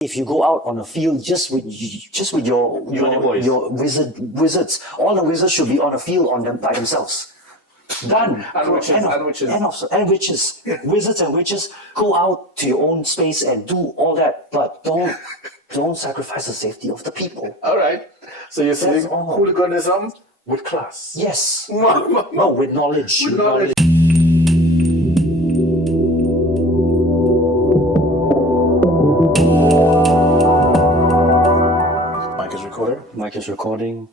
If you go out on a field just with your wizards, all the wizards should be on a field by themselves. Done. And witches. Wizards and witches, go out to your own space and do all that, but don't sacrifice the safety of the people. All right. So you're saying hooliganism with class. Yes. No, with knowledge. With knowledge. Mic is recording.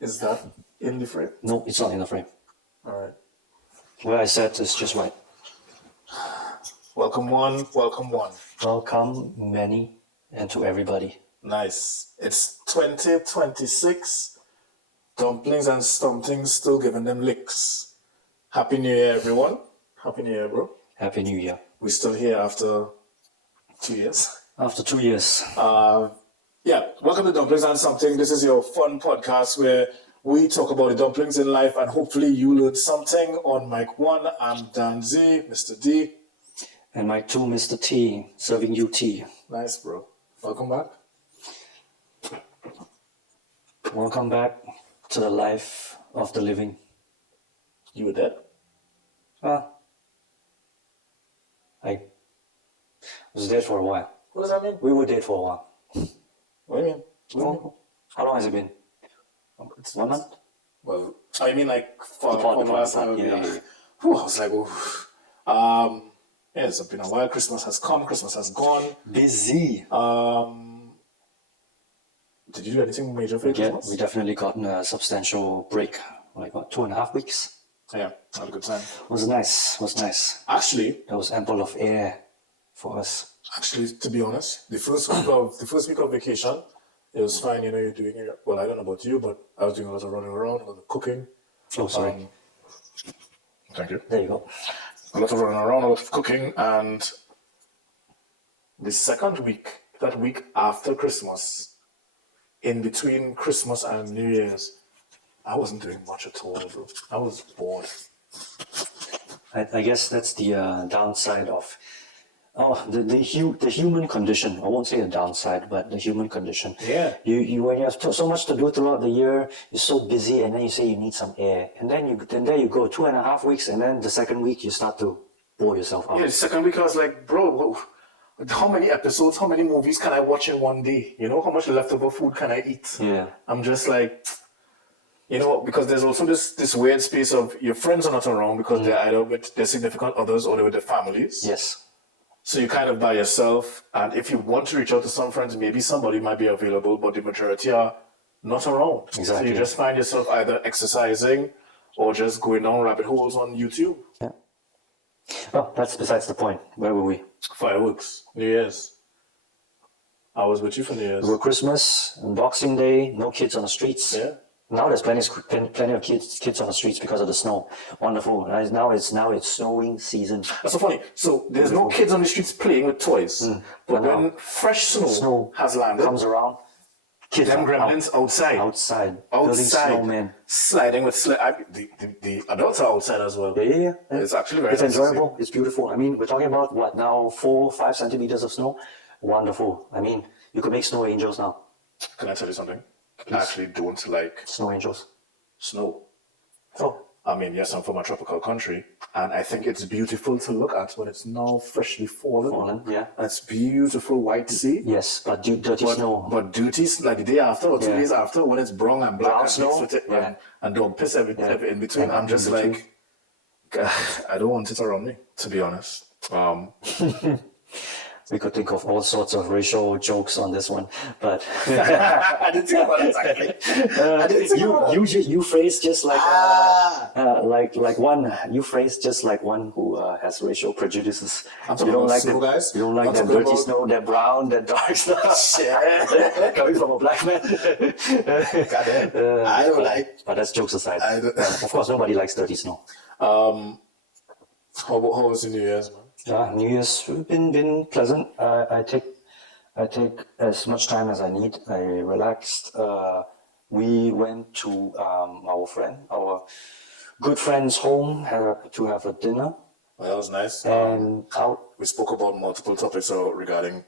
Is that in the frame? No, it's not in the frame. All right. Where I said is just right. Welcome one. Welcome many and to everybody. Nice. It's 2026. Dumplings and Sumtings still giving them licks. Happy New Year, everyone. Happy New Year, bro. Happy New Year. We're still here after 2 years. After 2 years. Yeah, welcome to Dumplings and Something. This is your fun podcast where we talk about the dumplings in life and hopefully you learn something. On mic 1, I'm Dan Z, Mr. D. And mic 2, Mr. T, serving you tea. Nice, bro. Welcome back. Welcome back to the life of the living. You were dead? I was dead for a while. What does that mean? We were dead for a while. What do you mean? How long has it been? It's 1 month? Well, I mean like for last time. Yeah. I was like, it's been a while. Christmas has come, Christmas has gone. Busy. Did you do anything major for Christmas? We definitely got a substantial break, like what, 2.5 weeks? Yeah, had a good time. Was nice. Actually, there was ample of air for us. Actually, to be honest, the first week of vacation, it was fine. You know, you're doing it. Well, I don't know about you, but I was doing a lot of running around, a lot of cooking. Oh, sorry. Thank you. There you go. A lot of running around, a lot of cooking, and the second week, that week after Christmas, in between Christmas and New Year's, I wasn't doing much at all, bro. I was bored. I guess that's the downside of the human condition. I won't say the downside, but the human condition. Yeah. You when you have so much to do throughout the year, you're so busy, and then you say you need some air, and then there you go 2.5 weeks, and then the second week you start to bore yourself out. Yeah, the second week I was like, bro, how many episodes, how many movies can I watch in one day? You know, how much leftover food can I eat? Yeah. I'm just like, you know, because there's also this weird space of your friends are not around because they're either with their significant others or they're with their families. Yes. So you're kind of by yourself, and if you want to reach out to some friends, maybe somebody might be available, but the majority are not around. Exactly. So you just find yourself either exercising or just going down rabbit holes on YouTube. Yeah. Well, that's besides the point. Where were we? Fireworks, New Year's. I was with you for New Year's. We were Christmas and Boxing Day. No kids on the streets. Yeah. Now there's plenty of kids on the streets because of the snow. Wonderful. Now it's snowing season. That's so funny. So there's no kids on the streets playing with toys. But when fresh snow has landed, comes around, kids them gremlins outside, building snowmen, sliding with the adults are outside as well. Yeah. It's actually very It's enjoyable. It's beautiful. I mean, we're talking about what now? 4-5 centimeters of snow. Wonderful. I mean, you could make snow angels now. Can I tell you something? I actually don't like snow angels. Snow. Oh. I mean, yes, I'm from a tropical country, and I think it's beautiful to look at when it's now freshly fallen. Yeah. And it's beautiful white sea. Yes, but dirty snow. But dirty, like the day after or 2 days after, when it's brown and black and snow, with it, and don't piss every in between. I'm just like, I don't want it around me, to be honest. We could think of all sorts of racial jokes on this one, but I didn't think about it exactly. You phrase just like one who has racial prejudices. You don't like them, guys. You don't like that dirty snow, that brown, that dark snow. Coming from a black man. Goddamn. I don't like. But that's jokes aside. Of course, nobody likes dirty snow. How was the New Year's, man? New Year's been pleasant. I take as much time as I need. I relaxed. We went to our good friend's home to have a dinner. Well, that was nice. And out we spoke about multiple topics regarding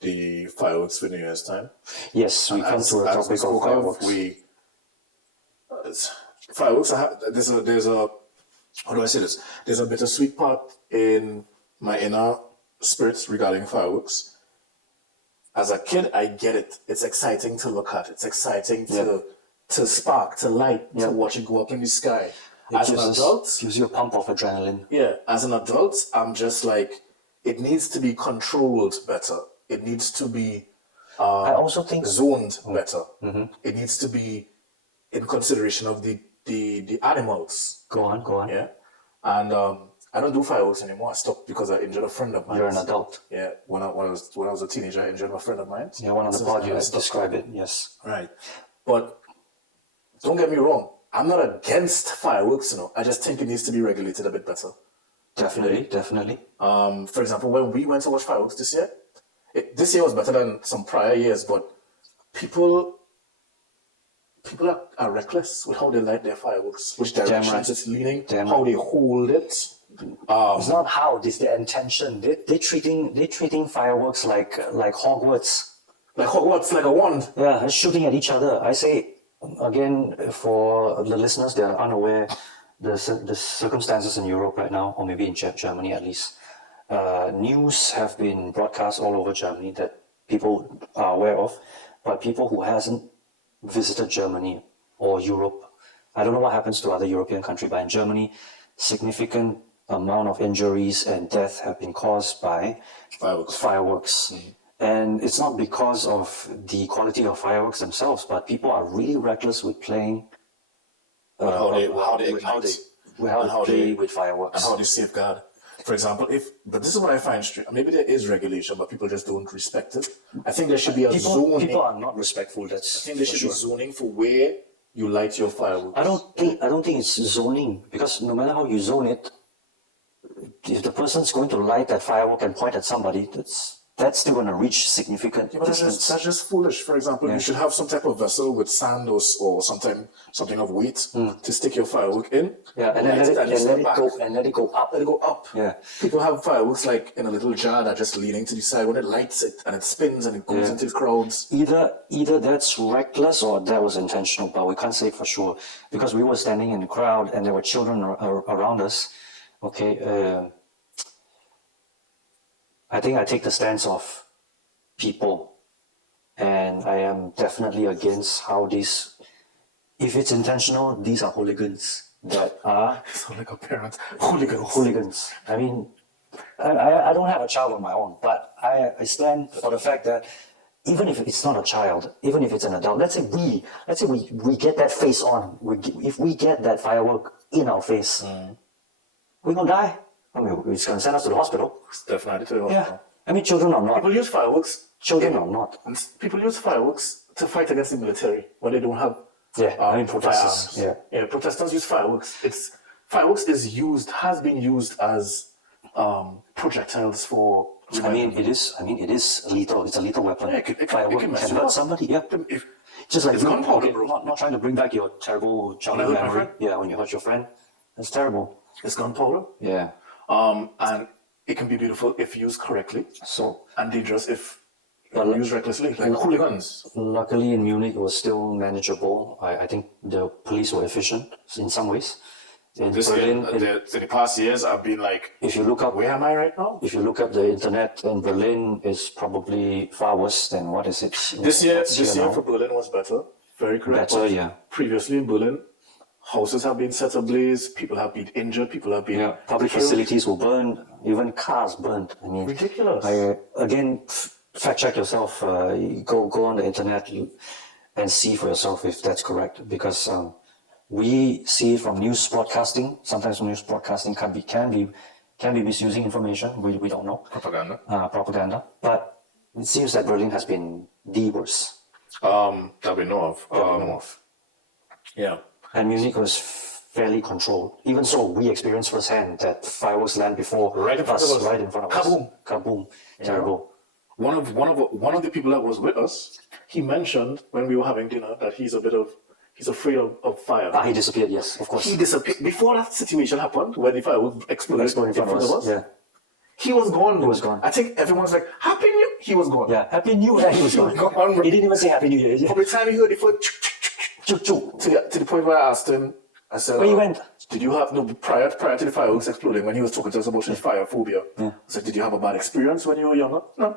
the fireworks for New Year's time. Yes, we come to a As we topic of spoke fireworks. Fireworks. There's a how do I say this? There's a bittersweet part in my inner spirits regarding fireworks. As a kid, I get it. It's exciting to look at. It's exciting to spark, to light, to watch it go up in the sky. As an adult, gives you a pump of adrenaline. yeah, as an adult, I'm just like, it needs to be controlled better. It needs to be I also think zoned better. It needs to be in consideration of the animals. Go on. Yeah, and I don't do fireworks anymore. I stopped because I injured a friend of mine. You're an adult. Yeah, when I was a teenager, I injured a friend of mine. Yeah, one of the Since pod then, you I stopped. describe it. Yes. Right, but don't get me wrong. I'm not against fireworks. I just think it needs to be regulated a bit better. Definitely. For example, when we went to watch fireworks this year, this year was better than some prior years, but people are reckless with how they light their fireworks, which directions right. it's leaning, Damn how right. they hold it. It's not how, it's the intention. They're treating fireworks like Hogwarts. Like Hogwarts, like a wand. Yeah, and shooting at each other. I say, again, for the listeners, they are unaware the circumstances in Europe right now, or maybe in Germany at least. News have been broadcast all over Germany that people are aware of, but people who hasn't visited Germany or Europe, I don't know what happens to other European countries, but in Germany, significant amount of injuries and death have been caused by fireworks. And it's not because of the quality of fireworks themselves, but people are really reckless with playing. How they play with fireworks. And how they safeguard. For example, but this is what I find strange. Maybe there is regulation, but people just don't respect it. I think there should be a zoning. People are not respectful. I think there should be zoning for where you light your fireworks. I don't think it's zoning, because no matter how you zone it, if the person's going to light that firework and point at somebody, that's still going to reach significant distance. That's just foolish. For example, you should have some type of vessel with sand or something of weight to stick your firework in. Yeah, and then let it go up. Let it go up. Yeah. People have fireworks like in a little jar that just leaning to the side. When it lights it and it spins and it goes into the crowds. Either that's reckless or that was intentional, but we can't say for sure, because we were standing in the crowd and there were children around us. Okay. I think I take the stance of people, and I am definitely against how these, if it's intentional, these are hooligans that are Sound like a parent. hooligans. I mean, I don't have a child of my own, but I stand for the fact that even if it's not a child, even if it's an adult, let's say we get that face on, if we get that firework in our face, we're gonna die. I mean, it's going to send us to the hospital. Definitely to the hospital. Yeah. I mean, children are not. People use fireworks. Children are not. People use fireworks to fight against the military when they don't have. I mean, protesters. Firearms. Yeah, protesters use fireworks. Fireworks has been used as projectiles for. I mean, it is lethal. It's a lethal weapon. Yeah, Firework can hurt somebody. Yeah. Just like it's gunpowder, bro. Not trying to bring back your terrible childhood When I hurt my memory. friend? Yeah, when you hurt your friend, that's terrible. It's gunpowder. Yeah. And it can be beautiful if used correctly, So, and dangerous if But used recklessly, like hooligans. luckily in Munich, it was still manageable. I think the police were efficient in some ways. In Berlin, The past years, I've been like, if you look up where am I right now? If you look at the internet, in Berlin is probably far worse than what is it? This year now. for Berlin was better. Very correct. Better, But yeah. Previously in Berlin, houses have been set ablaze, people have been injured, people have been Public killed. facilities were burned, even cars burned. I mean, Ridiculous. Again, fact check yourself. Go on the internet and see for yourself if that's correct, because we see it from news broadcasting. Sometimes news broadcasting can be misusing information. We don't know. Propaganda. But it seems that Berlin has been the worst. That we know of. Yeah. And Munich was fairly controlled. Even so, we experienced firsthand that fireworks land before Right in front of us. right in front of Kaboom. us. Kaboom! Terrible. One of the people that was with us, he mentioned when we were having dinner that he's afraid of fire. He disappeared. Yes, of course. He disappeared before that situation happened, where the firework exploded in front of us. Yeah. He was gone. He was gone. I think everyone's like, Happy New. He was gone. Yeah, Happy New Year. He was gone. Gone. He didn't even say Happy New Year. From the time he heard the phone, Chuk, chuk. to the point where I asked him, I said, Where you went? Did you have, no, prior to the fireworks exploding, when he was talking to us about his fire phobia, I said, did you have a bad experience when you were younger? No.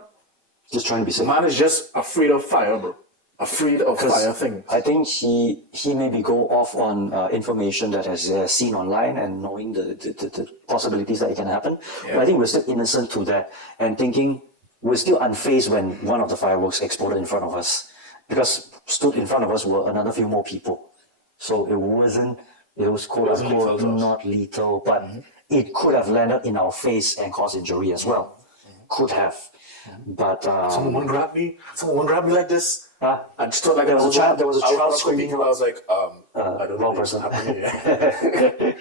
Just trying to be safe. Man is just afraid of fire, bro. Afraid of fire things. I think he maybe go off on information that has seen online and knowing the possibilities that it can happen. Yeah. But I think we're still innocent to that and thinking we're still unfazed when one of the fireworks exploded in front of us, because stood in front of us were another few more people. So it was quote unquote not lethal, but it could have landed in our face and caused injury as well. Could have. But Someone grabbed me like this. I just thought like there was a child. There was a child screaming. screaming. I was like, I don't wrong know. person. Yeah.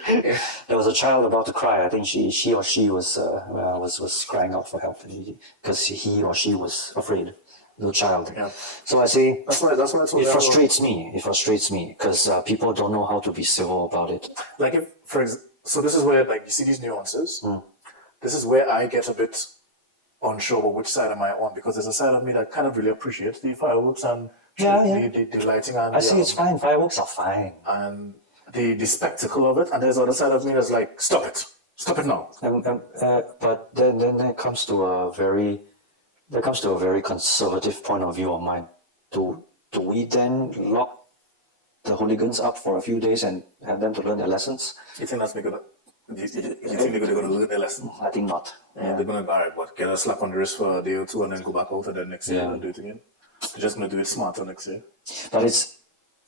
There was a child about to cry. I think she or she was crying out for help because he or she was afraid. The child. Yeah. So I say That's why I told it you. frustrates me. It frustrates me because people don't know how to be civil about it. Like if, so this is where like you see these nuances. This is where I get a bit unsure about which side am I on, because there's a side of me that kind of really appreciates the fireworks and the lighting and I say it's fine. Fireworks are fine. and the spectacle of it, and there's the other side of me that's like, stop it now. But then there comes to a very conservative point of view of mine. Do we then lock the hooligans up for a few days and have them to learn their lessons? You think that's gonna? You think they're gonna learn their lesson? I think not. Yeah. They're gonna get a slap on the wrist for a day or two and then go back out and then next year and do it again. They're just gonna do it smarter next year. But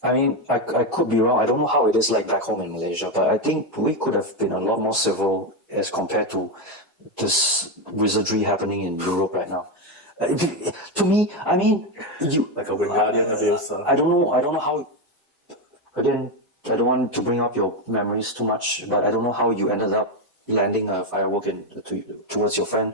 I could be wrong. I don't know how it is like back home in Malaysia, but I think we could have been a lot more civil as compared to this wizardry happening in Europe right now. To me, I mean, Like a Wingardium Leviosa. I don't know how. Again, I don't want to bring up your memories too much, but I don't know how you ended up landing a firework towards your friend.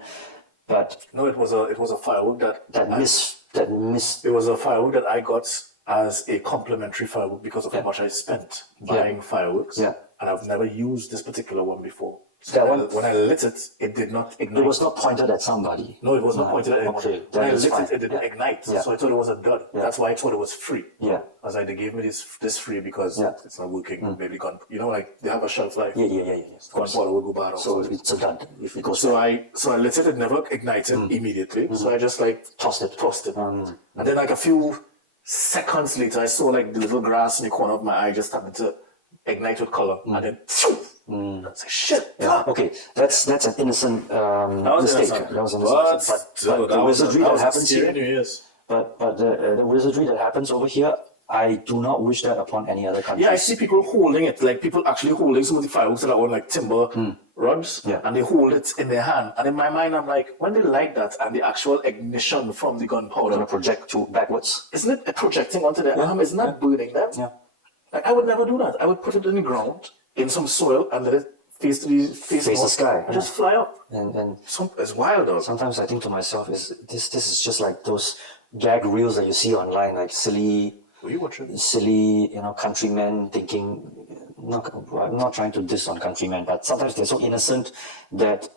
But No, it was a firework that missed. It was a firework that I got as a complimentary firework because of how much I spent buying fireworks. Yeah. And I've never used this particular one before. So That one- when I lit it, it did not ignite. It was not pointed at somebody. No, it was not pointed at anyone. Okay, When I that is lit fine. it, it didn't Yeah. ignite. Yeah. So I thought it was a dud. Yeah. That's why I thought it was free. Yeah. I was like, they gave me this free because Yeah. it's not working. Maybe gun, like they have a shelf life. Yeah. Gunpowder will go bad. Or So something. it's a dud if it goes. So I lit it. It never ignited immediately. So I just like Tossed it. And then like a few seconds later, I saw like the little grass in the corner of my eye just starting to ignite with color, and then I was like, shit. Yeah, okay, that's an innocent mistake. innocent. That was innocent. But the wizardry that happens here. But the wizardry that happens over here, I do not wish that upon any other country. Yeah, I see people holding it, like people actually holding some of the fireworks that are on like timber rods, Yeah. and they hold it in their hand. And in my mind, I'm like, when they light that and the actual ignition from the gunpowder, Gonna project backwards. isn't it projecting onto their arm? Isn't that burning them? Yeah. Like, I would never do that. I would put it in the ground, in some soil, and let it face the north, sky, and just fly up. And It's wild, though. sometimes I think to myself, is this is just like those gag reels that you see online, like silly, Were you watching? countrymen thinking. I'm not trying to diss on countrymen, but sometimes they're so innocent that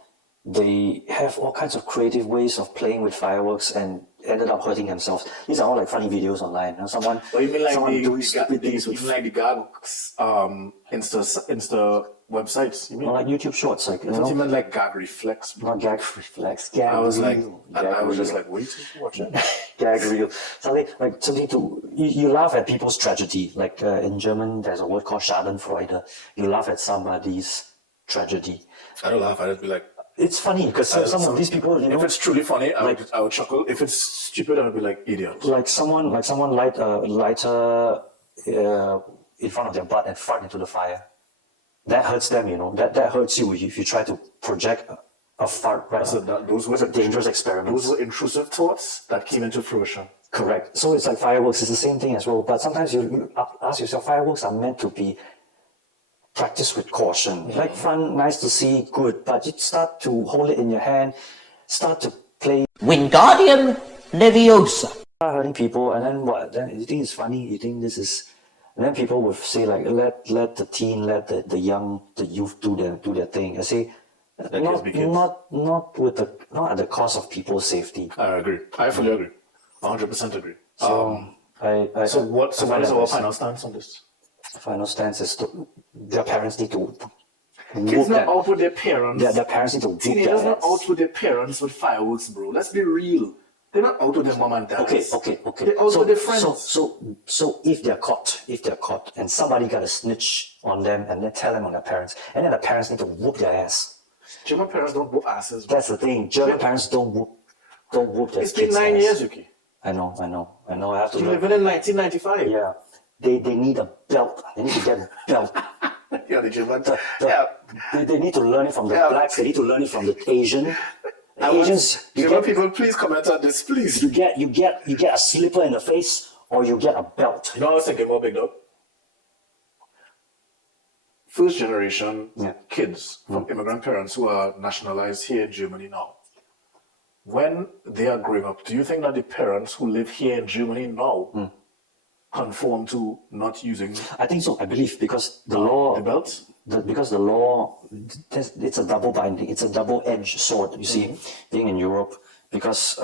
they have all kinds of creative ways of playing with fireworks and ended up hurting themselves. These are all like funny videos online. Someone Or you mean like someone doing the stupid things with like the gags, Insta websites? You mean? like YouTube shorts, like I thought you meant like gag reflex. not gag reflex, gag I was like, reel, I was gag just reel. like, wait, watching. Gag reel. Something to you laugh at people's tragedy. Like in German, there's a word called Schadenfreude. You laugh at somebody's tragedy. I don't laugh. I just be like, It's funny because some of these people, if it's truly funny, I would chuckle. If it's stupid, I would be like, idiot. like someone light a lighter in front of their butt and fart into the fire. That hurts them, That hurts you if you try to project a fart right. So those were dangerous experiments. Those were intrusive thoughts that came into fruition. Correct. So it's like fireworks. It's the same thing as well. But sometimes you ask yourself, fireworks are meant to be practiced with caution. Like fun, nice to see, good. But you start to hold it in your hand, start to play. Wingardium Leviosa. Start hurting people, and then what? Then you think it's funny. You think this is. And then people would say like, let the teen, let the youth do their thing. I say, Let kids be kids. Not at the cost of people's safety. I agree. I fully agree. 100% agree. So So what is our this. final stance on this? Final stance is their parents need to Kids whoop not them. out with their parents. Their parents need to whoop their Teenagers not ass. out with their parents with fireworks, bro. Let's be real. They're not out with their mom and dad. Okay. They're out with their friends. So if they're caught, and somebody got a snitch on them, and then tell them on their parents, and then the parents need to whoop their ass. German parents don't whoop asses, bro. That's the thing. German parents don't whoop their It's been kids' 9 ass. years, Yuki. I know. I have to You're learn. living in 1995. Yeah, they need a belt. They need to get a belt. Yeah, the German. The- They need to learn it from the Yeah. blacks. They need to learn it from the Asian. I want Asians, German people, please comment on this, please. you get a slipper in the face, or you get a belt. You know what I was thinking about, Big Dog? First generation Yeah. kids from immigrant parents who are nationalized here in Germany now. When they are growing up, do you think that the parents who live here in Germany now conform to not using I think so. I believe because the law, the belts? because the law, it's a double binding. It's a double-edged sword. You see, being in Europe, because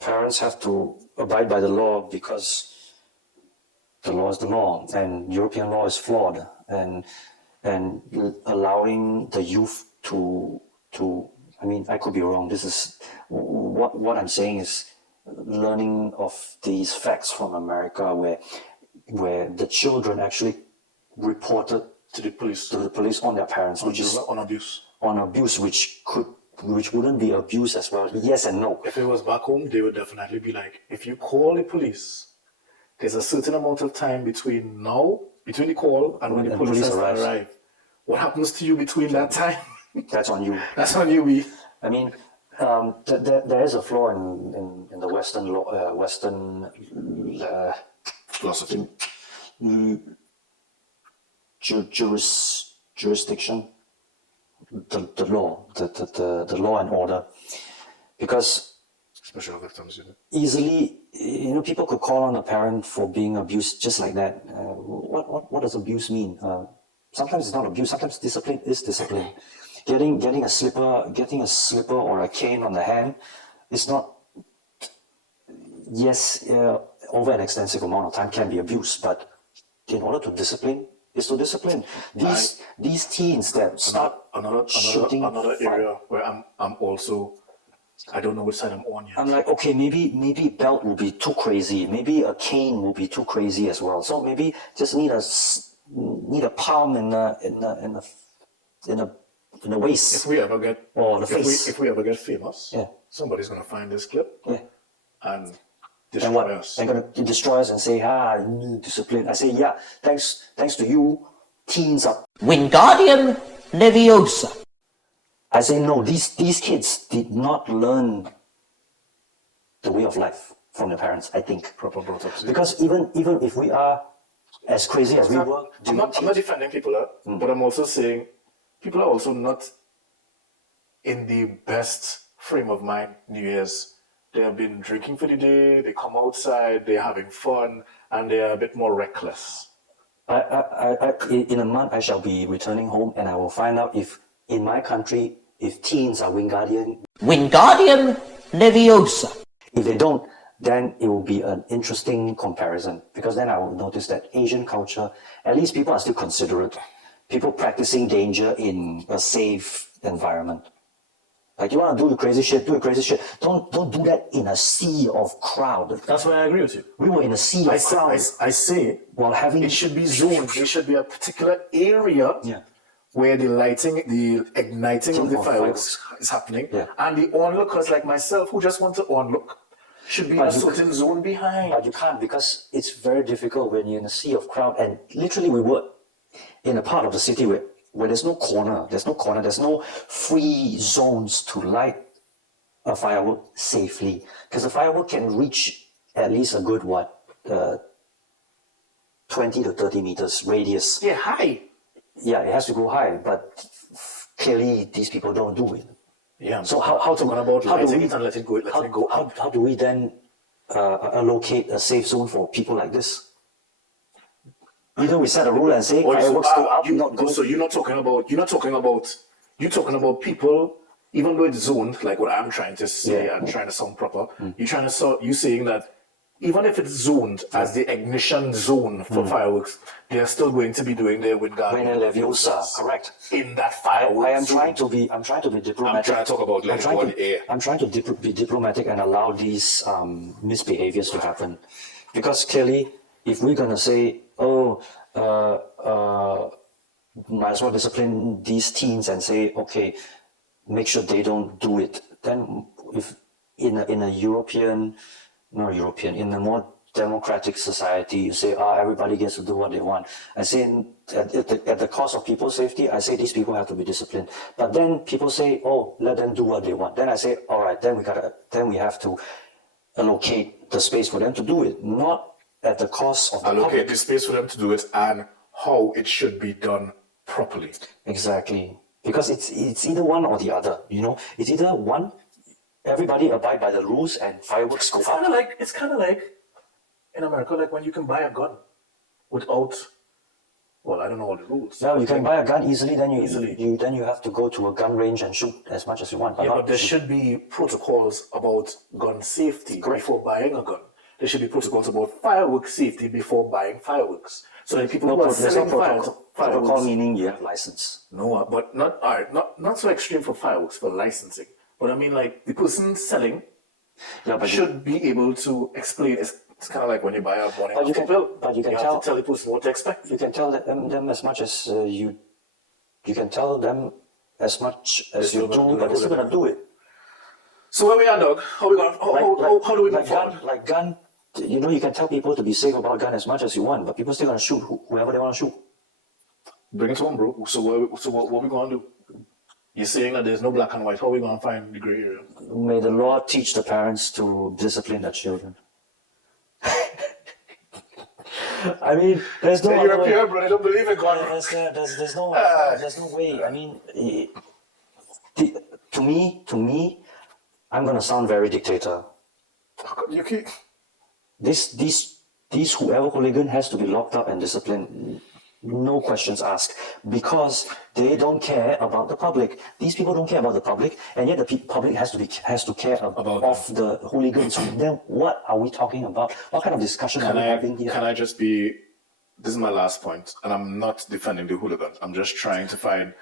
parents have to abide by the law because the law is the law, and European law is flawed, and allowing the youth to I mean, I could be wrong. This is what I'm saying is learning of these facts from America, where the children actually reported To the police. to the police on their parents, which is on abuse. on abuse, which wouldn't be abuse as well. Yes and no. If it was back home, they would definitely be like, if you call the police, there's a certain amount of time between the call and when the police arrive. What happens to you between that time? That's on you. That's on you, we. I mean, there is a flaw in the Western law, Philosophy. jurisdiction, the law, the law and order, because Special victims unit. easily, people could call on a parent for being abused just like that. What does abuse mean? Sometimes it's not abuse. Sometimes discipline is discipline. Getting a slipper or a cane on the hand is not. Yes, over an extensive amount of time can be abuse, but in order to discipline is to discipline. These teens that start shooting. Another area where I'm also, I don't know which side I'm on yet. I'm like, okay, maybe belt will be too crazy. Maybe a cane will be too crazy as well. So maybe just need a palm in the waist. If we ever get Or the face. if we ever get famous, Yeah. somebody's gonna find this clip Yeah. and And destroy what? us. They're gonna destroy us and say, you need discipline. I say, yeah, thanks to you, teens are. Wingardium Leviosa. I say no. These kids did not learn the way of life from their parents. I think Proper brought-ups. because even if we are as crazy as we were, I'm not defending people, but I'm also saying people are also not in the best frame of mind New Year's. They have been drinking for the day, they come outside, they're having fun, and they are a bit more reckless. in a month I shall be returning home, and I will find out if in my country if teens are Wingardium. Wingardium Leviosa. If they don't, then it will be an interesting comparison, because then I will notice that Asian culture, at least people are still considerate. People practicing danger in a safe environment. Like, you want to do your crazy shit, do your crazy shit. Don't do that in a sea of crowd. That's why I agree with you. We were in a sea of crowd I say while having. it should be zoned. There should be a particular area Yeah. where the igniting of the Of fireworks is happening. Yeah. And the onlookers like myself who just want to onlook should be in a certain zone behind. But you can't, because it's very difficult when you're in a sea of crowd. And literally we were in a part of the city where there's no corner, there's no free zones to light a firework safely. Because the firework can reach at least a good, 20 to 30 meters radius. Yeah, high. Yeah, it has to go high, but clearly these people don't do it. Yeah. So how talking about how do lighting we- it and letting go, letting it go up. how do we then allocate a safe zone for people like this? Either we set a rule and say fireworks go up, not go. So you're not talking about you're talking about people, even though it's zoned, like what I'm trying to say, I'm trying to sound proper. You're saying that even if it's zoned as the ignition zone for fireworks, they're still going to be doing their Wingardium Leviosa, correct. in that fireworks. I'm trying to be diplomatic. I'm trying to talk about like body air. I'm trying to be diplomatic and allow these misbehaviors to happen, because clearly, if we're gonna say, might as well discipline these teens and say, okay, make sure they don't do it. Then, if in a in a more democratic society, you say, everybody gets to do what they want. I say, at the cost of people's safety, I say these people have to be disciplined. But then people say, let them do what they want. Then I say, all right, then we have to allocate the space for them to do it, not at the cost of the allocate public. the space for them to do it and how it should be done properly. Exactly. Because it's either one or the other, It's either one, everybody abide by the rules and fireworks go out. It's kind of like in America, like when you can buy a gun without, I don't know all the rules. No, you can buy a gun easily, then Easily. you have to go to a gun range and shoot as much as you want. But there should be protocols about gun safety before buying a gun. There should be protocols about fireworks safety before buying fireworks. So that people who are there's selling no protocol. Protocol fireworks. meaning you have license. No, but not so extreme for fireworks, for licensing. But I mean, like, the person selling should be able to explain. It's kind of like when you buy a morning after pill. But you can have to tell the person what to expect. You can tell them as much as you can tell them as much as you do, but they're still gonna do it. So where we are, dog? How we going? How do we move forward? Like gun, you can tell people to be safe about gun as much as you want, but people still gonna shoot whoever they want to shoot. Bring it home, bro. So what we gonna do? You're saying that there's no black and white. How we gonna find the gray area? May the Lord teach the parents to discipline their children. I mean, there's no You're other a way. pure, bro. I don't believe in God. There's no way. I mean, to me, I'm gonna sound very dictator. You keep. These whoever hooligan has to be locked up and disciplined. No questions asked, because they don't care about the public. These people don't care about the public, and yet the public has to care about the hooligans. Then what are we talking about? What kind of discussion are we having here? Can I just be? This is my last point, and I'm not defending the hooligans. I'm just trying to find.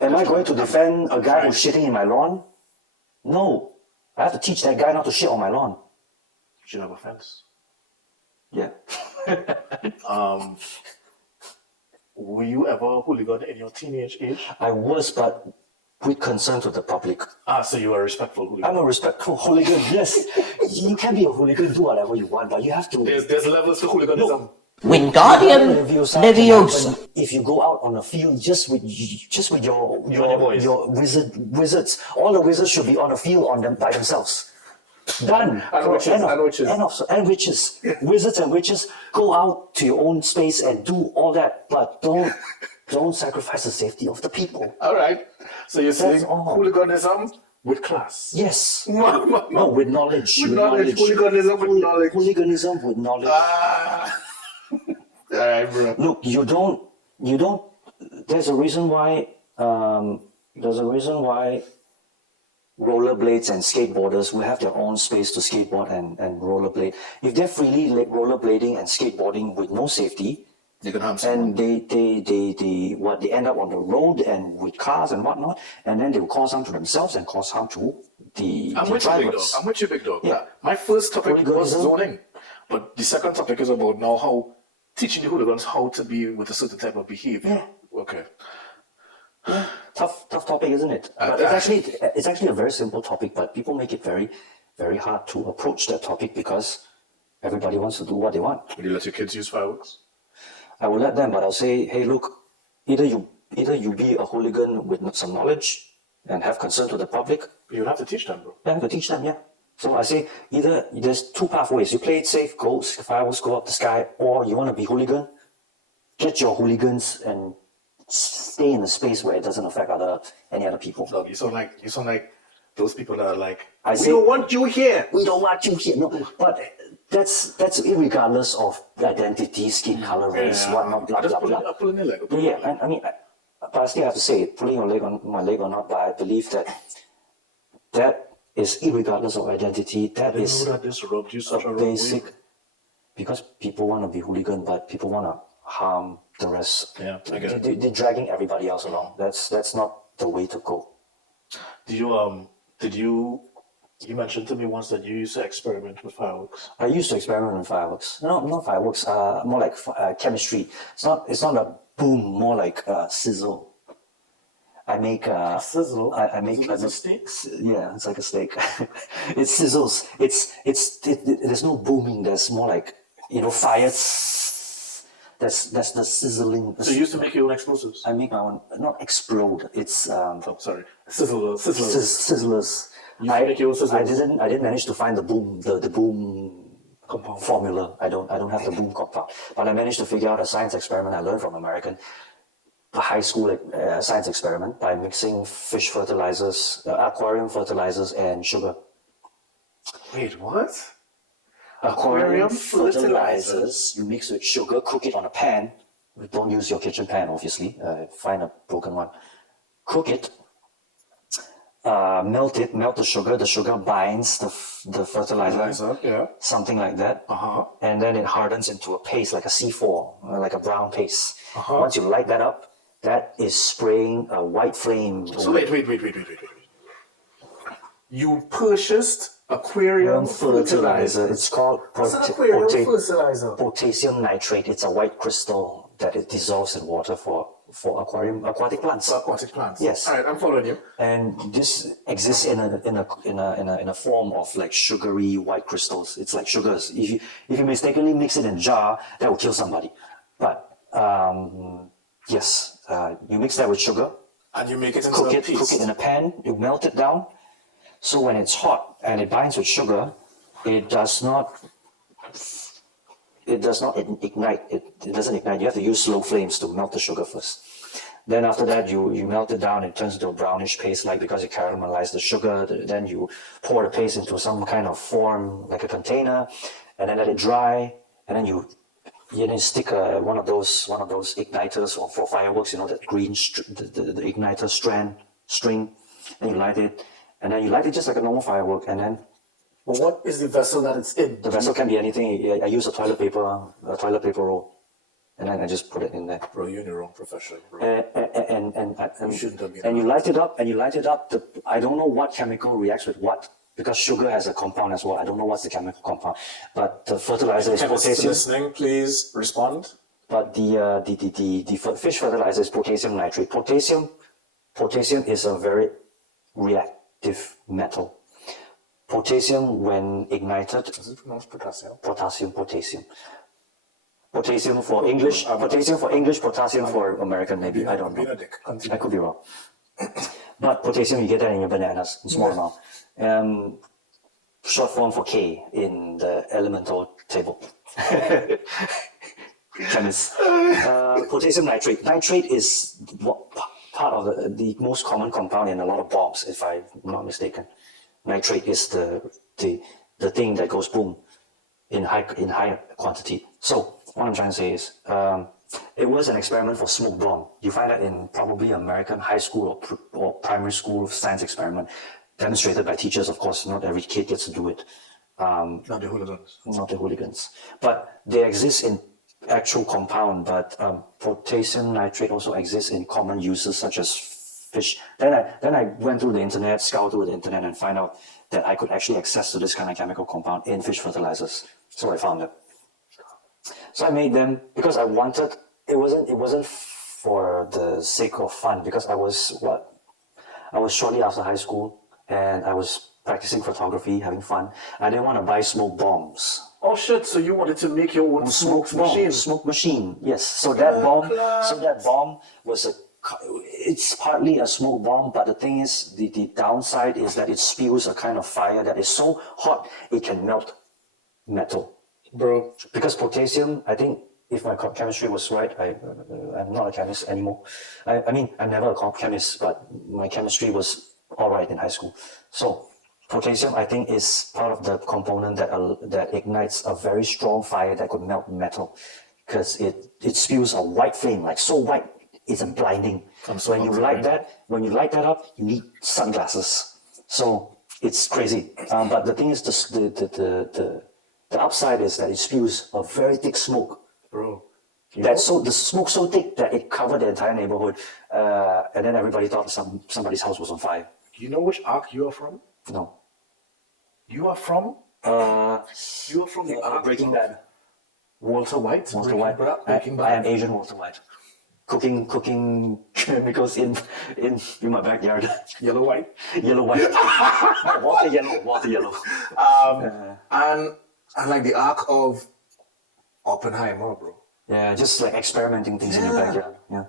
Am I going to defend a guy who's shitting in my lawn? No, I have to teach that guy not to shit on my lawn. Should have a fence. Yeah. Were you ever a hooligan in your teenage age? I was, but with concern to the public. So you are a respectful hooligan. I'm a respectful hooligan, yes. You can be a hooligan, do whatever you want, but you have to... There's levels to hooliganism. Wingardium Leviosa. If you go out on the field just with your boys. wizards, all the wizards should be on the field by themselves. Done. And witches. Wizards and witches, go out to your own space and do all that, but don't sacrifice the safety of the people. All right. So you're saying all. hooliganism with class. Yes. No, with knowledge. With knowledge. Hooliganism with knowledge. Hooliganism with knowledge. All right, bro. Look, you don't. There's a reason why. Rollerblades and skateboarders will have their own space to skateboard and rollerblade. If they're freely rollerblading and skateboarding with no safety, they can harm and someone. they end up on the road and with cars and whatnot, and then they will cause harm to themselves and cause harm to the drivers. I'm with you, big dog. Yeah. My first topic was Hooliganism. zoning, but the second topic is about now how teaching the hooligans how to be with a certain type of behavior. Yeah. Okay. Tough topic, isn't it? But it's actually a very simple topic, but people make it very, very hard to approach that topic because everybody wants to do what they want. Would you let your kids use fireworks? I will let them, but I'll say, hey, look, either you be a hooligan with some knowledge and have concern to the public. You have to teach them, bro. You have to teach them, yeah. So I say either there's two pathways. You play it safe, fireworks go up the sky, or you want to be hooligan, get your hooligans and stay in a space where it doesn't affect any other people. Dog, you sound like those people that are like, I we say- don't want you here. We don't want you here. No, but that's irregardless of identity, skin color, race, whatnot, blah I just blah blah. pull in the leg. Yeah, and I mean, but I still have to say, putting your leg on my leg or not, but I believe that is irregardless of identity. That I is know that this rubbed you such a wrong basic, way. because people want to be hooligan, but people want to harm the rest. Yeah, I get it. They're dragging everybody else along. That's not the way to go. Did you mentioned to me once that you used to experiment with fireworks. I used to experiment with fireworks. No, not fireworks. More like chemistry. It's not a boom. More like sizzle. I make Sizzle? I make Is it a steak? Yeah, it's like a steak. It sizzles. There's no booming. There's more like fire. That's the sizzling. So you used to make your own explosives? I make my own. Not explode. It's Oh, sorry. Sizzlers. sizzlers. You make your own sizzlers? I didn't manage to find the boom Compound. formula. I don't have the boom compound, but I managed to figure out a science experiment I learned from a high school science experiment by mixing fish fertilizers, aquarium fertilizers, and sugar. Wait, what? Aquarium fertilizers you mix with sugar, cook it on a pan. Don't use your kitchen pan, obviously. Find a broken one. Cook it. Melt the sugar. The sugar binds the fertilizer. Yeah. Something like that. Uh-huh. And then it hardens into a paste, like a C4, like a brown paste. Uh-huh. Once you light that up, that is spraying a white flame. So wait. You purchased aquarium fertilizer. It's called What's an aquarium fertilizer? potassium nitrate. It's a white crystal that it dissolves in water for aquatic plants. Aquatic plants. Yes. All right, I'm following you. And this exists in a form of like sugary white crystals. It's like sugars. If you mistakenly mix it in a jar, that will kill somebody. But yes, you mix that with sugar, And you make it into cook a it paste. in a pan. You melt it down. So when it's hot and it binds with sugar, it does not ignite. It doesn't ignite. You have to use slow flames to melt the sugar first. Then after that, you melt it down. It turns into a brownish paste-like because you caramelize the sugar. Then you pour the paste into some kind of form, like a container, and then let it dry. And then you stick one of those igniters for fireworks. That green the igniter string, and you light it. And then you light it just like a normal firework, and then But what is the vessel that it's in? the vessel can be anything. I use a toilet paper roll, and then I just put it in there. Bro, you're in the wrong profession, bro. And You shouldn't have been and you light it up, I don't know what chemical reacts with what, because sugar has a compound as well. I don't know what's the chemical compound, but the fertilizer is Chemists potassium. listening, please respond. But the fish fertilizer is potassium nitrate. Potassium is a very reactive metal. Potassium, when ignited, Is it pronounced potassium? potassium. Potassium for English, potassium for American, maybe. I don't Being know. a dick. I Continue. could be wrong. But potassium, you get that in your bananas, in small amount. Short form for K in the elemental table. Chemists. Potassium nitrate. Nitrate is part of the most common compound in a lot of bombs, if I'm not mistaken. Nitrate is the thing that goes boom in high quantity. So what I'm trying to say is, it was an experiment for smoke bomb. You find that in probably American high school or primary school science experiment, demonstrated by teachers. Of course, not every kid gets to do it. Not the hooligans. Not the hooligans, but they exist in actual compound. But potassium nitrate also exists in common uses such as fish. Then I went through the internet, scoured through the internet, and find out that I could actually access to this kind of chemical compound in fish fertilizers. So I found it. So I made them because I wanted. It wasn't for the sake of fun, because I was shortly after high school and I was practicing photography, having fun. I didn't want to buy smoke bombs. Oh shit, so you wanted to make your own smoke machine? Smoke machine, yes. So that bomb was it's partly a smoke bomb, but the thing is, the downside is that it spews a kind of fire that is so hot it can melt metal. Bro. Because potassium, I think, if my chemistry was right, I'm not a chemist anymore. I mean, I'm never a chemist, but my chemistry was all right in high school. So potassium, I think, is part of the component that ignites a very strong fire that could melt metal, because it spews a white flame, like so white, it's blinding. so When you hungry, light that up, you need sunglasses. So it's crazy. But the thing is, the upside is that it spews a very thick smoke. Bro. The smoke so thick that it covered the entire neighborhood, and then everybody thought somebody's house was on fire. You know which arc you are from? No. You are from the arc Breaking of Bad. Walter White. Walter White. Breaking I Bad. am Asian Walter White. Cooking chemicals in my backyard. Yellow White. Yellow white. Water yellow. And like the arc of Oppenheimer, bro. Yeah, just like experimenting things in your backyard. Yeah.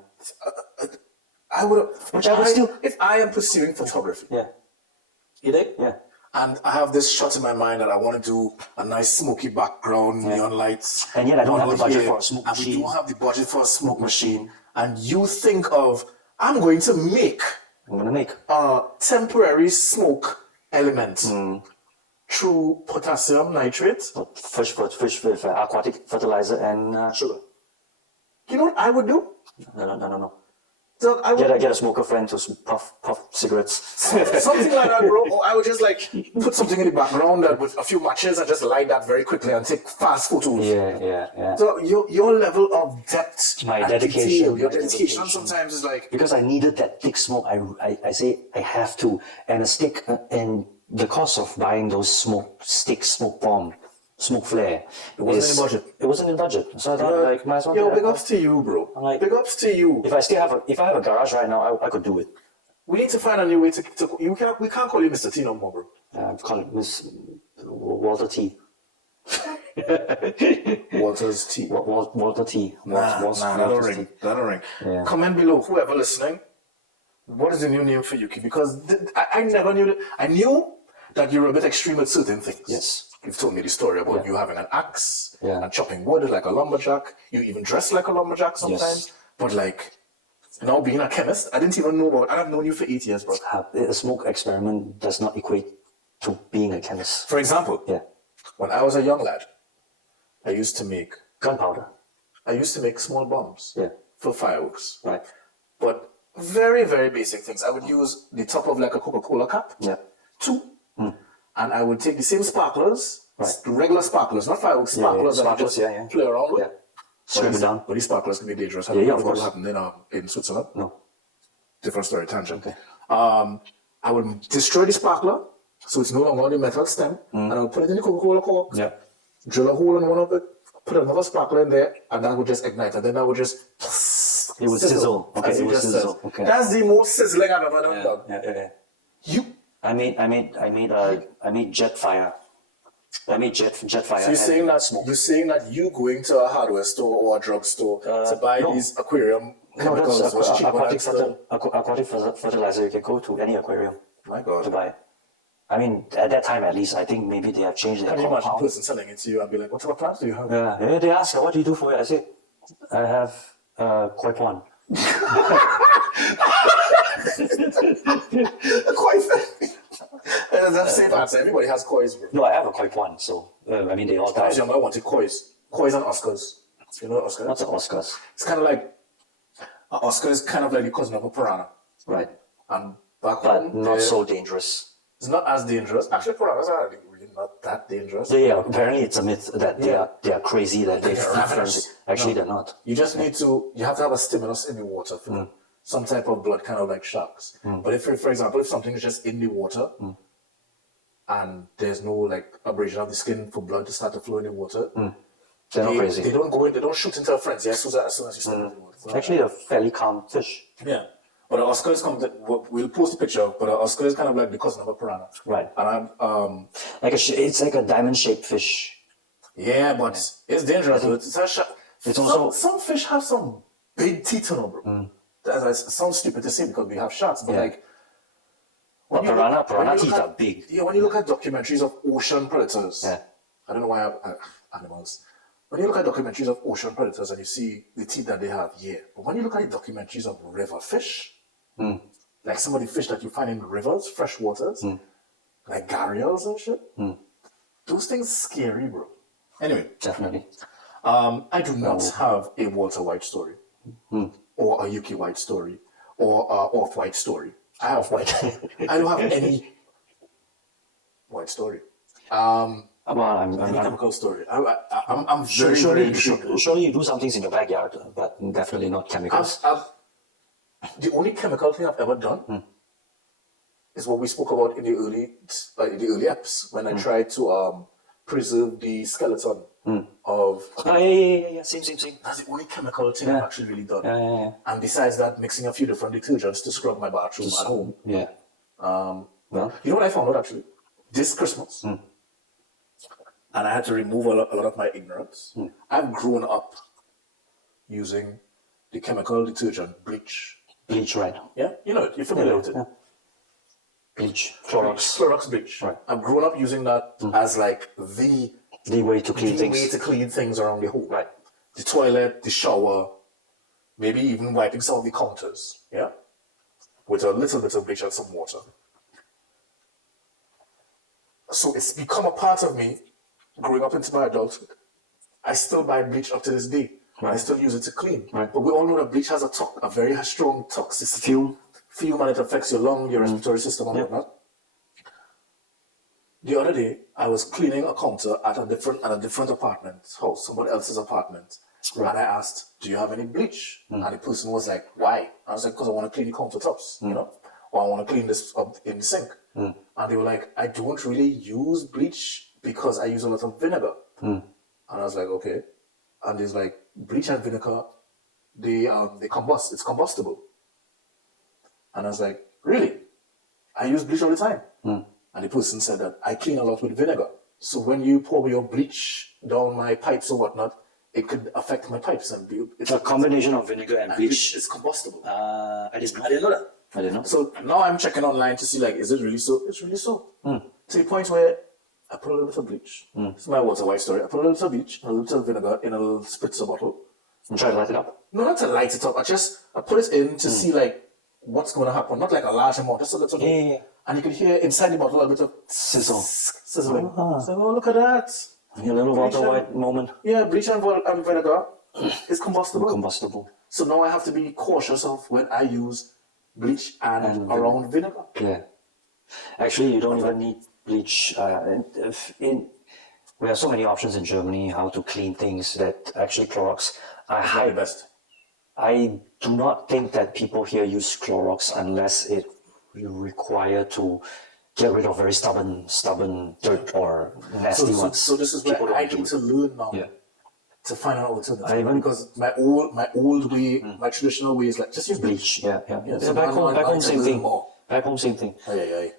I would still. if I am pursuing photography. Yeah. You dig? Yeah. And I have this shot in my mind that I want to do a nice smoky background, neon lights. And yet I don't have the budget here, for a smoke and we machine. don't have the budget for a smoke machine. And you think of, I'm going to make I'm gonna make. a temporary smoke element through potassium nitrate. Fish aquatic fertilizer and sugar. You know what I would do? No. So I would Get a smoker friend to puff cigarettes. something like that, bro. Or I would just like put something in the background with a few matches and just light that very quickly and take fast photos. Yeah. So your level of depth, My and dedication, detail, your my dedication dedication. sometimes is like, Because I needed that thick smoke, I say I have to, and a stick, and the cost of buying those smoke flare, it wasn't in the budget. It wasn't in the budget, so I thought like might as well. Yo, get big that. ups to you, bro. like- Big ups to you. If I have a garage right now, I could do it. We need to find a new way to we can't call you Mr. T no more, bro. I've called it Miss Walter T. Walter's T. Walter T. That don't ring. That don't ring. Yeah. Comment below, whoever listening. What is the new name for Yuki? Because I never knew that. I knew that you were a bit extreme with certain things. Yes. You've told me the story about you having an axe Yeah. and chopping wood like a lumberjack. You even dress like a lumberjack sometimes. Yes. But like, now being a chemist, I didn't even know about. I've known you for 8 years, bro. A smoke experiment does not equate to being a chemist. For example, Yeah. when I was a young lad, I used to make Gunpowder. small bombs Yeah. for fireworks. Right. But very, very basic things. I would use the top of like a Coca-Cola cap, Yeah. two, and I would take the same sparklers, Right. the regular sparklers, not fireworks, Yeah, sparklers that sparklers, you just yeah. play around with. Yeah. Scream it down. But these sparklers can be dangerous. I Yeah, don't know of if what course. happened in Switzerland. No. Different story, tangent. Okay. I would destroy the sparkler, so it's no longer on the metal stem, and I would put it in the Coca-Cola cork, Yeah. drill a hole in one of it, put another sparkler in there, and that would just ignite, and then I would just It would sizzle. Okay, as it you would just sizzle. said. Okay. That's the most sizzling I've ever done, dog. Yeah. You I made jet fire. I made jet fire. So you're saying that you going to a hardware store or a drugstore to buy no. these aquarium No, chemicals that's was cheaper than aquatic fertilizer. You can go to any aquarium My to God. buy it. I mean, at that time at least, I think maybe they have changed their Can you imagine a compound. person selling it to you and be like, what plants do you have? Yeah, they ask, what do you do for it? I say, I have koi pond. Koi. That's the same answer. Everybody has kois, bro. No, I have a koi pond, so I mean, they all I was die. young, I wanted kois. Kois and Oscars. You know what Oscar What's is? the Oscars? It's kind of like, an Oscar is kind of like the cousin of a piranha. Right. And back But home, not they're- so dangerous. it's not as dangerous. Actually, piranhas are really not that dangerous. Apparently it's a myth that they are crazy, that they They're feed ravenous. friends. Actually, No. they're not. You just need you have to have a stimulus in the water for some type of blood, kind of like sharks. But if, for example, if something is just in the water and there's no like abrasion of the skin for blood to start to flow in the water, They're not crazy. they don't go in, they don't shoot into a frenzy as soon as you step in the water. Actually, they're fairly calm fish. Yeah. But the Oscars we'll post a picture, but the Oscar is kind of like the cousin of a piranha. Right. And It's like a diamond-shaped fish. yeah, but it's dangerous. It's also- some fish have some big teeth on them, bro. That sounds stupid to say because we have sharks, but Yeah. like Well, when you look- piranha when you teeth look are at- big. Yeah, when you look at documentaries of ocean predators, Yeah. I don't know why animals. When you look at documentaries of ocean predators and you see the teeth that they have, yeah. But when you look at the documentaries of river fish, like some of the fish that you find in rivers, fresh waters, like gharials and shit, those things scary, bro. Anyway, Definitely. I do not have a Walter White story or a Yuki White story, or a Off-White story. I have white. I don't have any white story. Well, Any I'm chemical story. I'm very, surely, very intrigued. surely you do some things in your backyard, but definitely not chemicals. The only chemical thing I've ever done is what we spoke about in the early apps when I tried to preserve the skeleton of. Yeah. Same. That's the only chemical thing I've actually really done. Yeah. And besides that, mixing a few different detergents to scrub my bathroom at home. Yeah. Well, You know what I found out actually? This Christmas. And I had to remove a lot of my ignorance. I've grown up using the chemical detergent bleach. bleach, right? Yeah? You know it. You're familiar with it. Yeah. Bleach, Clorox, Clorox bleach. Right. I've grown up using that as like the way to clean the things. way to clean things around the home. Right. The toilet, the shower, maybe even wiping some of the counters. Yeah? With a little bit of bleach and some water. So it's become a part of me growing up into my adulthood. I still buy bleach up to this day. Right. I still use it to clean. Right. But we all know that bleach has a very strong toxicity. Fume, and it affects your lung, your respiratory system, and whatnot. The other day, I was cleaning a counter at a different apartment house, somebody else's apartment. Right. And I asked, "Do you have any bleach?" And the person was like, "Why?" I was like, "Because I want to clean the countertops, you know, or I want to clean this up in the sink." And they were like, "I don't really use bleach because I use a lot of vinegar." And I was like, "Okay." And there's like, bleach and vinegar, they combust. It's combustible. And I was like, "Really? I use bleach all the time." And the person said that I clean a lot with vinegar. So when you pour your bleach down my pipes or whatnot, it could affect my pipes and it's A combination of vinegar and bleach. It's combustible. I didn't I didn't know that. I didn't know. So now I'm checking online to see like, is it really so? It's really so. To the point where I put a little bit of bleach. It's my water white story. I put a little bit of bleach and a little bit of vinegar in a little spritzer bottle. And try to light it up. No, not to light it up. I put it in to see like what's going to happen. Not like a large amount, just a little bit. Yeah. And you can hear inside the bottle a bit of sizzling. So, oh, look at that. A little water white moment. Yeah, bleach and vinegar is combustible. Combustible. So now I have to be cautious of when I use bleach and around vinegar. Yeah. Actually, you don't even need bleach. We have so many options in Germany how to clean things that actually Clorox. The best. I do not think that people here use Clorox unless it require to get rid of very stubborn dirt or nasty ones. So this is where People I don't need do to learn now Yeah. to find an alternative. Because my old way, my traditional way is like just use bleach. bleach. Yeah. so Back now home, I same learn thing. more. Back home, same thing. Aye.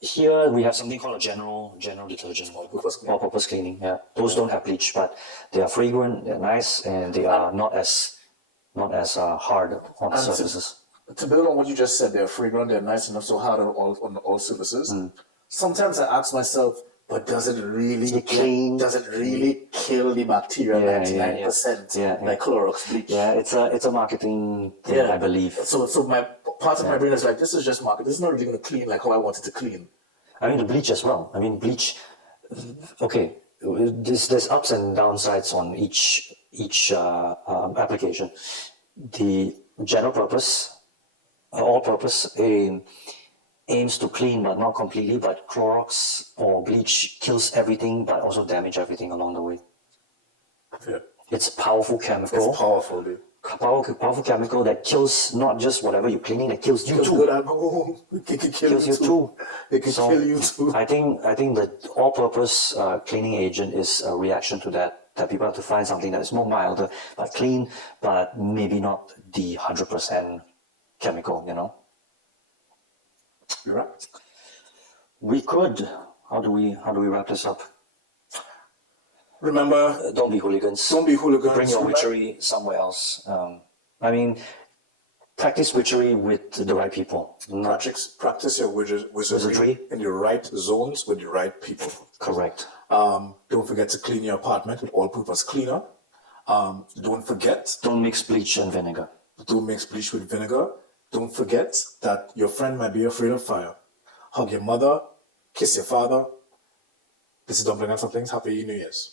Here we have something called a general detergent all-purpose cleaning. Yeah, those don't have bleach, but they are fragrant, they're nice, and they are not as hard on the surfaces. To build on what you just said, they're fragrant, they're nice enough, so hard on all surfaces. Sometimes I ask myself, but does it really clean? Does it really kill the bacteria 99%? Like Clorox bleach. Yeah, it's a marketing thing, I believe. So my part of my brain is like, this is just market. This is not really going to clean like how I want it to clean. I mean, the bleach as well. I mean, bleach. Okay, there's ups and downsides on each application. The general purpose, all-purpose, aims to clean but not completely. But Clorox or bleach kills everything, but also damage everything along the way. Yeah. It's powerful chemical. It's powerful, dude. Powerful chemical that kills not just whatever you're cleaning, that kills you Feels too. good at home. It can kill Kills you too. It can So, kill you too. I think the all-purpose cleaning agent is a reaction to that people have to find something that is more milder but clean, but maybe not the 100% chemical. You know. You're right. We could. How do we wrap this up? Remember, Don't be hooligans. don't be hooligans. Bring your witchery somewhere else. I mean, practice witchery with the right people. Not Practice your wizardry in the right zones with the right people. correct. Don't forget to clean your apartment with all-purpose cleaner. Don't forget, Don't mix bleach and vinegar. don't mix bleach with vinegar. Don't forget that your friend might be afraid of fire. Hug your mother, kiss your father. This is Dumplings N Sumtings. Happy New Year's.